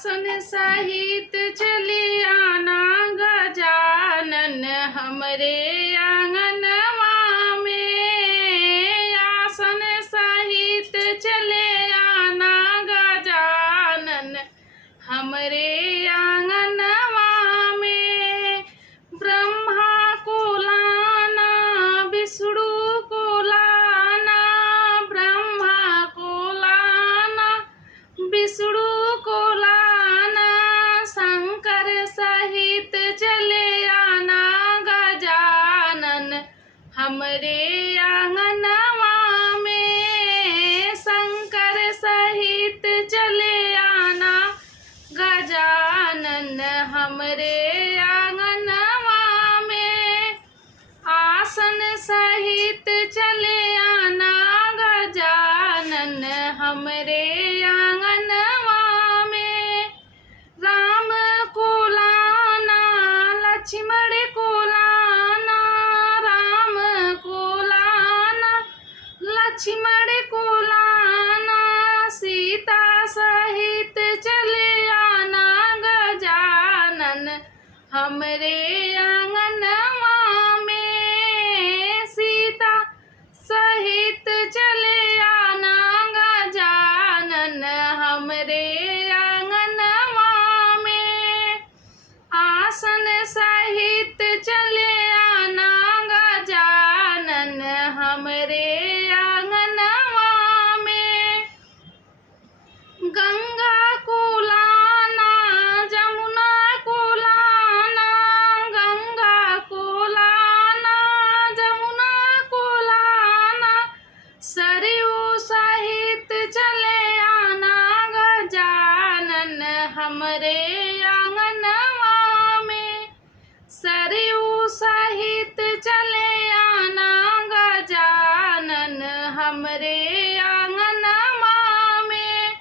आसन सहित चले आना गजानन हमरे आंगनवा में। आसन सहित चले आना गजानन हमरे आंगनवा में। ब्रह्मा को लाना विष्णु को लाना, ब्रह्मा को लाना विष्णु को लाना, शंकर सहित चले आना गजानन हमरे आंगनवा में। शंकर सहित चले आना गजानन हमरे आंगनवा में। आसन सहित चले आना गजानन हमरे आंगनवा में। राम को लाना लक्ष्मण को लाना, राम को लाना लक्ष्मण को लाना, सीता सहित चले आना गजानन हमरे आंगनवा में। सीता सहित चले आना गजानन हमरे आंगनवा में। आसन सहित चले आना गजानन हमरे आंगनवा में। गंगा को लाना जमुना को लाना, गंगा को लाना जमुना को लाना, सरयू सहित चले आना गजानन हमरे आंगनवा में। सरयू सहित चले आना गजानन हमरे आंगनवा में।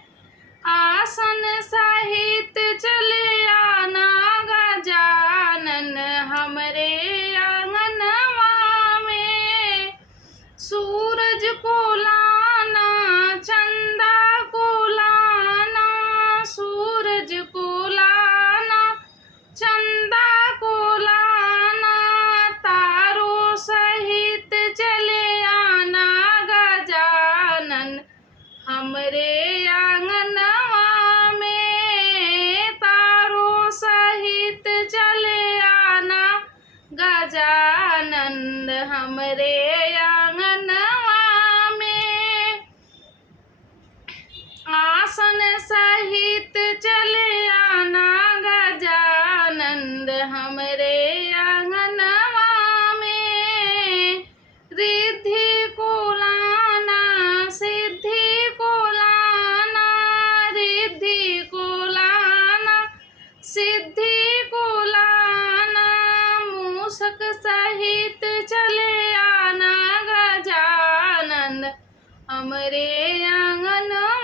आसन सहित चले आना गजानन हमरे आंगनवा में। सूरज को लाना चंदा को लाना, सूरज को लाना चंदा को लाना, तारों सहित चले आना गजानन हमरे आंगनवा में। तारों सहित चले आना गजानन हमरे आंगनवा में। आसन सहित चले आना गजानन हमरे आंगनवा में। रिद्धि को लाना सिद्धि को लाना, रिद्धि को लाना सिद्धि को लाना, मूषक सहित चले आना गजानन हमरे आंगनवा